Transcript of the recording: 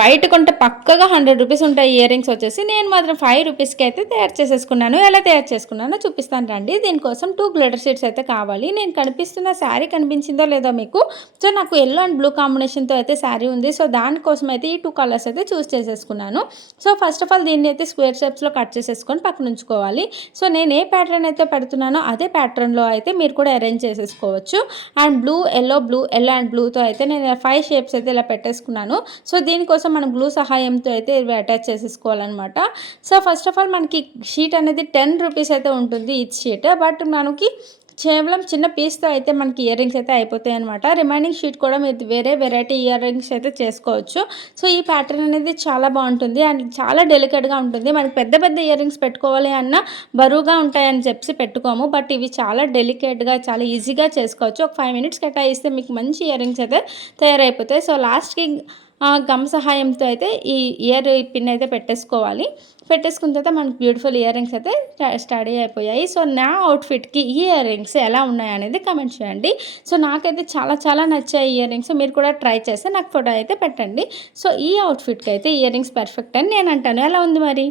బయట కొంటే పక్కగా 100 రూపీస్ ఉంటాయి ఇయర్ రింగ్స్ వచ్చేసి. నేను మాత్రం 5 రూపీస్‌కి అయితే తయారు చేసేసుకున్నాను. ఎలా తయారు చేసుకున్నానో చూపిస్తాను రండి. దీనికోసం 2 గ్లిటర్ షీట్స్ అయితే కావాలి. నేను కనిపిస్తున్న శారీ కనిపించిందో లేదో మీకు. సో, నాకు యెల్లో అండ్ బ్లూ కాంబినేషన్‌తో అయితే శారీ ఉంది. సో, దానికోసం అయితే ఈ 2 కలర్స్ అయితే చూస్ చేసేసుకున్నాను. సో, ఫస్ట్ ఆఫ్ ఆల్ దీన్ని అయితే స్క్వేర్ షేప్స్‌లో కట్ చేసేసుకొని పక్కన ఉంచుకోవాలి. సో, నేను ఏ ప్యాటర్న్ అయితే పెడుతున్నానో అదే ప్యాటర్న్‌లో అయితే మీరు కూడా అరేంజ్ చేసేసుకోవచ్చు. అండ్ బ్లూ అండ్ బ్లూతో అయితే నేను 5 షేప్స్ అయితే ఇలా పెట్టేసుకున్నాను. సో, దీనికోసం మనం గ్లూ సహాయంతో అయితే ఇవి అటాచ్ చేసేసుకోవాలన్నమాట. సో, ఫస్ట్ ఆఫ్ ఆల్ మనకి షీట్ అనేది 10 రూపీస్ అయితే ఉంటుంది ఈచ్ షీట్. బట్ మనకి కేవలం చిన్న పీస్‌తో అయితే మనకి ఇయర్ రింగ్స్ అయితే అయిపోతాయన్నమాట. రిమైనింగ్ షీట్ కూడా మీరు వేరే వెరైటీ ఇయర్ రింగ్స్ అయితే చేసుకోవచ్చు. సో, ఈ ప్యాటర్న్ అనేది చాలా బాగుంటుంది అండ్ చాలా డెలికేట్‌గా ఉంటుంది. మనకి పెద్ద పెద్ద ఇయర్ రింగ్స్ పెట్టుకోవాలి అన్నా బరువుగా ఉంటాయని చెప్పి పెట్టుకోము. బట్ ఇవి చాలా డెలికేట్‌గా చాలా ఈజీగా చేసుకోవచ్చు. ఒక 5 మినిట్స్ కేటాయిస్తే మీకు మంచి ఇయర్ రింగ్స్ అయితే తయారైపోతాయి. సో, లాస్ట్‌కి గమ్ సహాయంతో అయితే ఈ ఇయర్ పిన్ అయితే పెట్టేసుకోవాలి. పెట్టేసుకున్న తర్వాత మనకు బ్యూటిఫుల్ ఇయర్ రింగ్స్ అయితే స్టడీ అయిపోయాయి. సో, నా అవుట్‌ఫిట్‌కి ఈ ఇయర్ రింగ్స్ ఎలా ఉన్నాయనేది కామెంట్ చేయండి. సో, నాకైతే చాలా చాలా నచ్చాయి ఇయర్ రింగ్స్. మీరు కూడా ట్రై చేస్తే నాకు ఫోటో అయితే పెట్టండి. సో, ఈ అవుట్‌ఫిట్‌కి అయితే ఇయర్ రింగ్స్ పర్ఫెక్ట్ అని నేను అంటాను. ఎలా ఉంది మరి?